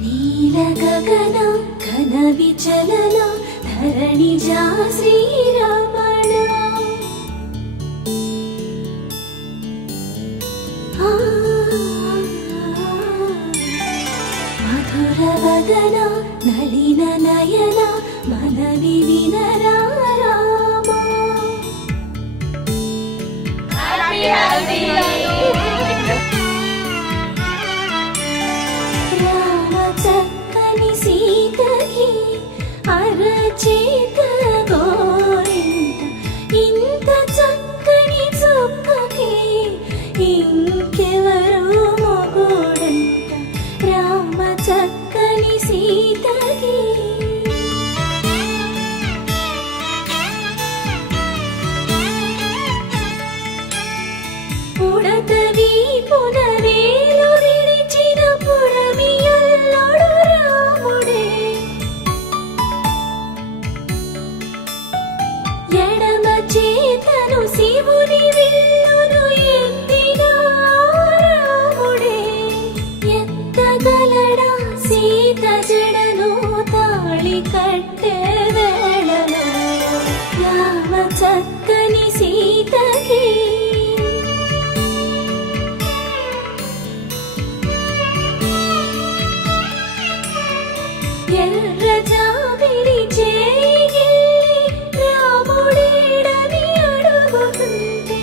నీల గగన ఘన విచలన ధరణిజా శ్రీరమణ మధుర వదన నళిన నయన మనవి వినరా రామా. రామ చక్కని సీతకి అరచేత గోరింట ఇంత చక్కని చుక్కకి ఇంకెవరు మొగుడంట. రామ చక్కని సీతకి పుడతవి పునవేలు విడిచిన పుడమియల్లుడు రాముడే. ఎడమ చేతను శివుని విల్లును ఎత్తిన రాముడే. ఎత్తగలడా సీత జడను తాళి కట్టే వేళలో రామ చక్కని సీతకి ఎర్ర జాబిలి చేయి రాముడేడని అడుగుతుంటే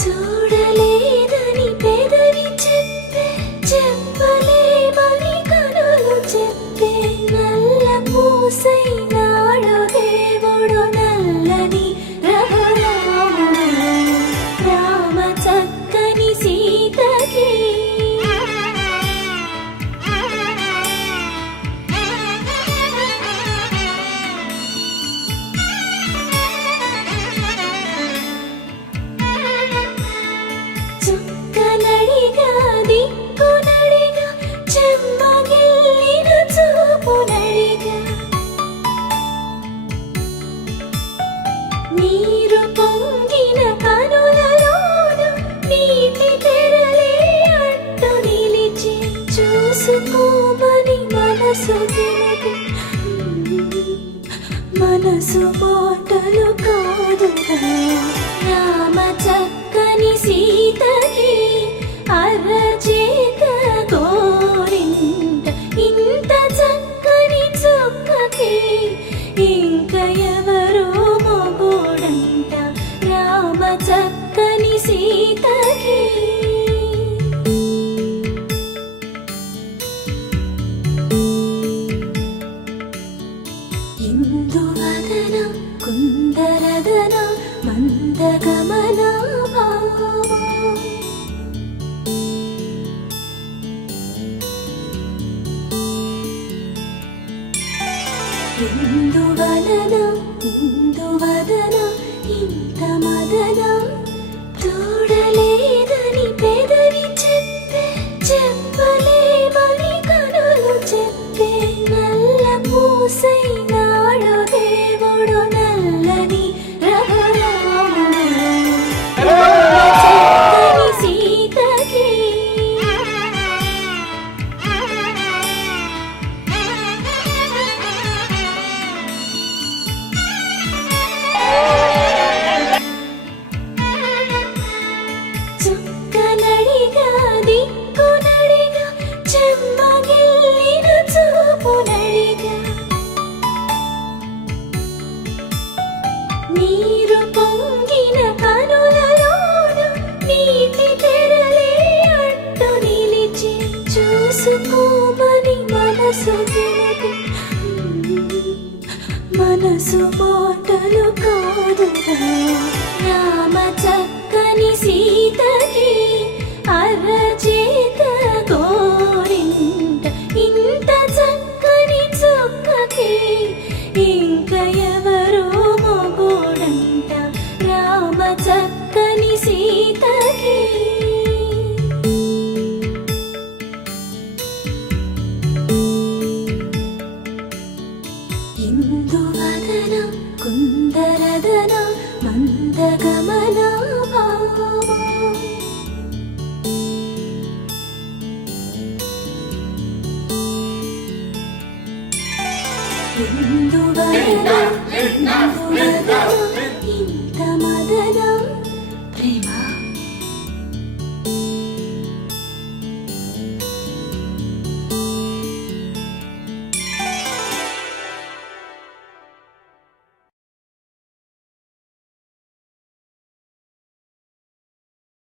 చూడలేదని పెదవి చెప్పే చెప్పలేమని కనులు చెప్పే. నల్ల పూసైనాడు దేవుడు నల్లని రఘురాముడు. రామ చక్కని సీతకి చుక్కనడిగా దిక్కునడిగా చెమ్మగిల్లిన చూపునడిగా నీరు పొంగిన కనులలోన నీటి తెరలే అడ్డు నిలిచి చూసుకోమని మనసు తెలిపి మనసు మాటలు కాదుగా. రామ చక్కని సీతకి అరచేత గోరింట ఇంత చక్కని చుక్కకి ఇంక ఎవరు మొగుడంట. రామ చక్కని సీతకి ఇందువదన కుందరదన మందగమన భామా. ఇందువలన ఇందువదన ఇంత మదన చూడలేదని పెదవి చెప్పే చెప్పలేమని కనులు చెప్పే. నల్ల పూసైనాడు దేవుడు నల్లని రఘురాముడు. చక్కని సీతకి చుక్కనడిగా దిక్కునడిగా చెమ్మగిల్లిన చూపునడిగా నీరు పొంగిన కనులలోన నీటి తెరలే అడ్డు నిలిచి చూసుకోమని మనసు తెలిపి మనసు మాటలు కాదుగా. రామ చక్కని సీతకి అరచేత గోరింట ఇంత చక్కని చుక్కకి ఇంక ఎవరు మొగుడంట. రామ చక్కని సీతకి ఇందువదన కుందరదన మందగమన భామ